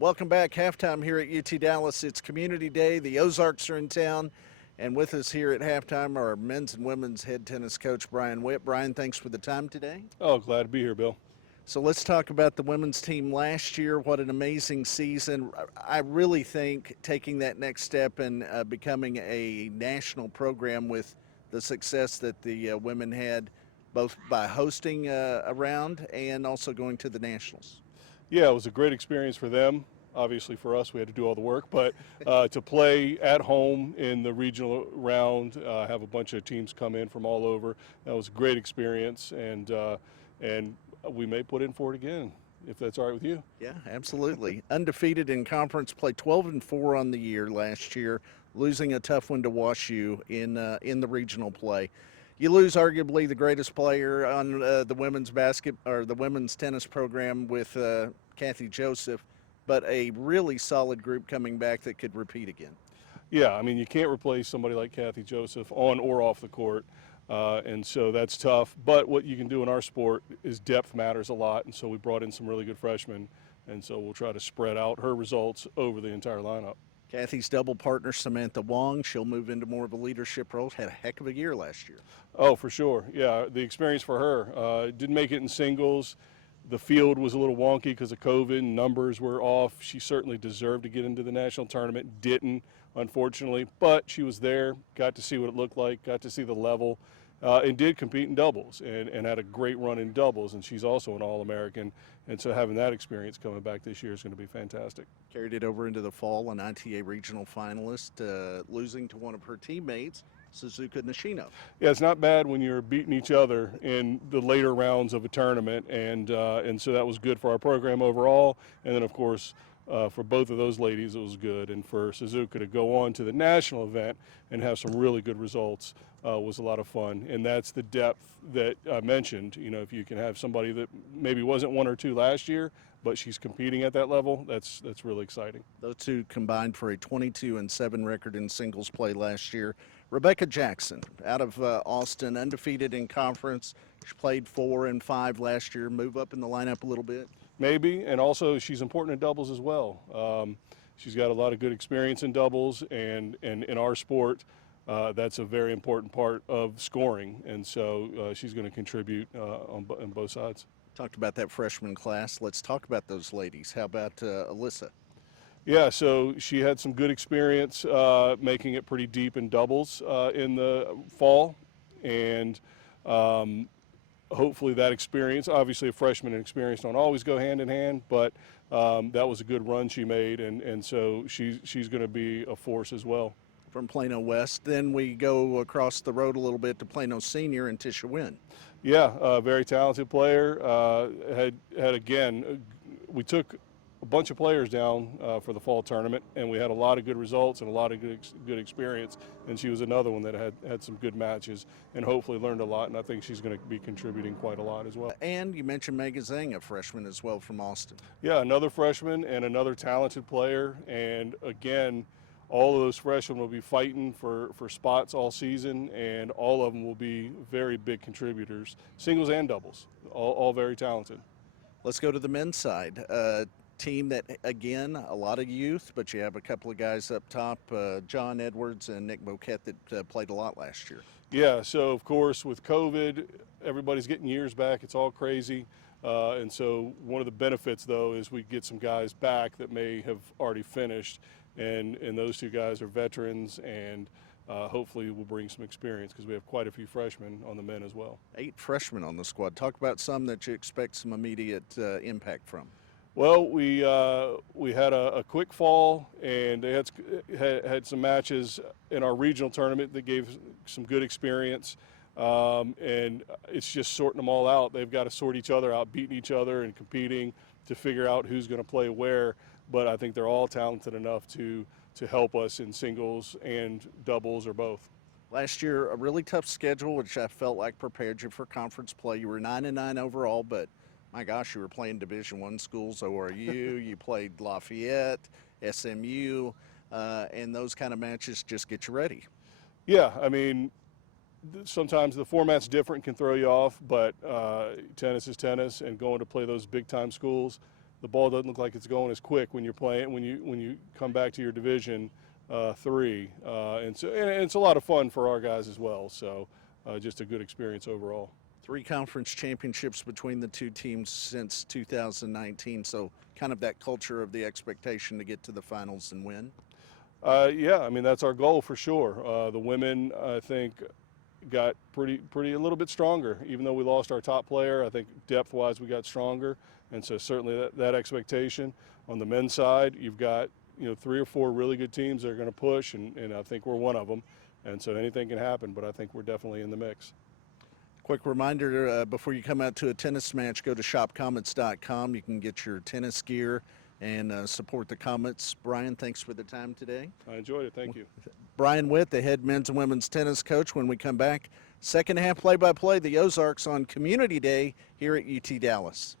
Welcome back. Halftime here at UT Dallas. It's Community Day. The Ozarks are in town. And with us here at halftime are our men's and women's head tennis coach, Brian Whitt. Brian, thanks for the time today. Oh, glad to be here, Bill. So let's talk about the women's team last year. What an amazing season. I really think taking that next step and becoming a national program with the success that the women had, both by hosting a round and also going to the nationals. Yeah, it was a great experience for them. Obviously, for us, we had to do all the work, but to play at home in the regional round, have a bunch of teams come in from all over, that was a great experience, and we may put in for it again, if that's all right with you. Yeah, absolutely. Undefeated in conference play, 12-4 on the year last year, losing a tough one to WashU in the regional play. You lose arguably the greatest player on the women's tennis program with Kathy Joseph, but a really solid group coming back that could repeat again. Yeah, I mean, you can't replace somebody like Kathy Joseph on or off the court, and so that's tough. But what you can do in our sport is depth matters a lot, and so we brought in some really good freshmen, and so we'll try to spread out her results over the entire lineup. Kathy's double partner, Samantha Wong, she'll move into more of a leadership role. Had a heck of a year last year. Oh, for sure. Yeah, the experience for her. Didn't make it in singles. The field was a little wonky because of COVID. Numbers were off. She certainly deserved to get into the national tournament. Didn't, unfortunately, but she was there, got to see what it looked like, got to see the level, and did compete in doubles and had a great run in doubles. And she's also an All-American. And so having that experience coming back this year is going to be fantastic. Carried it over into the fall, an ITA regional finalist, losing to one of her teammates, Suzuka Nishino. Yeah, it's not bad when you're beating each other in the later rounds of a tournament, and so that was good for our program overall. And then, of course, for both of those ladies, it was good. And for Suzuka to go on to the national event and have some really good results was a lot of fun. And that's the depth that I mentioned. You know, if you can have somebody that maybe wasn't 1 or 2 last year, but she's competing at that level, that's really exciting. Those two combined for a 22-7 record in singles play last year. Rebecca Jackson, out of Austin, undefeated in conference. She played 4 and 5 last year. Move up in the lineup a little bit. Maybe, and also she's important in doubles as well. She's got a lot of good experience in doubles, and in our sport, that's a very important part of scoring, and so she's going to contribute on both sides. Talked about that freshman class. Let's talk about those ladies. How about Alyssa? Yeah, so she had some good experience making it pretty deep in doubles in the fall, and hopefully that experience, obviously a freshman and experience don't always go hand in hand, but that was a good run she made, and so she's going to be a force as well. From Plano West, then we go across the road a little bit to Plano Senior and Tisha Wynn. Yeah, a very talented player. Had again, we took a bunch of players down for the fall tournament, and we had a lot of good results and a lot of good experience. And she was another one that had some good matches and hopefully learned a lot. And I think she's going to be contributing quite a lot as well. And you mentioned Megan Zhang, a freshman as well from Austin. Yeah, another freshman and another talented player. And again, all of those freshmen will be fighting for spots all season, and all of them will be very big contributors, singles and doubles, all very talented. Let's go to the men's side. Team that, again, a lot of youth, but you have a couple of guys up top, John Edwards and Nick Boquet, that played a lot last year. Yeah, so of course with COVID, everybody's getting years back. It's all crazy. And so one of the benefits, though, is we get some guys back that may have already finished. And those two guys are veterans, and hopefully will bring some experience because we have quite a few freshmen on the men as well. 8 freshmen on the squad. Talk about some that you expect some immediate impact from. Well, we had a quick fall, and they had some matches in our regional tournament that gave some good experience, and it's just sorting them all out. They've got to sort each other out, beating each other and competing to figure out who's going to play where, but I think they're all talented enough to help us in singles and doubles or both. Last year, a really tough schedule, which I felt like prepared you for conference play. You were 9-9 overall, but my gosh, you were playing Division I schools, ORU, you played Lafayette, SMU, and those kind of matches just get you ready. Yeah, I mean, sometimes the format's different, can throw you off, but tennis is tennis, and going to play those big-time schools, the ball doesn't look like it's going as quick when you're playing when you come back to your Division three, and it's a lot of fun for our guys as well. So just a good experience overall. 3 conference championships between the two teams since 2019. So kind of that culture of the expectation to get to the finals and win. Yeah, I mean that's our goal for sure. The women, I think, got pretty a little bit stronger. Even though we lost our top player, I think depth-wise we got stronger, and so certainly that expectation. On the men's side, you've got 3 or 4 really good teams that are going to push, and I think we're one of them. And so anything can happen, but I think we're definitely in the mix. Quick reminder before you come out to a tennis match, go to shopcomets.com. You can get your tennis gear and support the Comets. Brian, thanks for the time today. I enjoyed it. Thank you. Brian Whitt, the head men's and women's tennis coach. When we come back, second half play-by-play, the Ozarks on Community Day here at UT Dallas.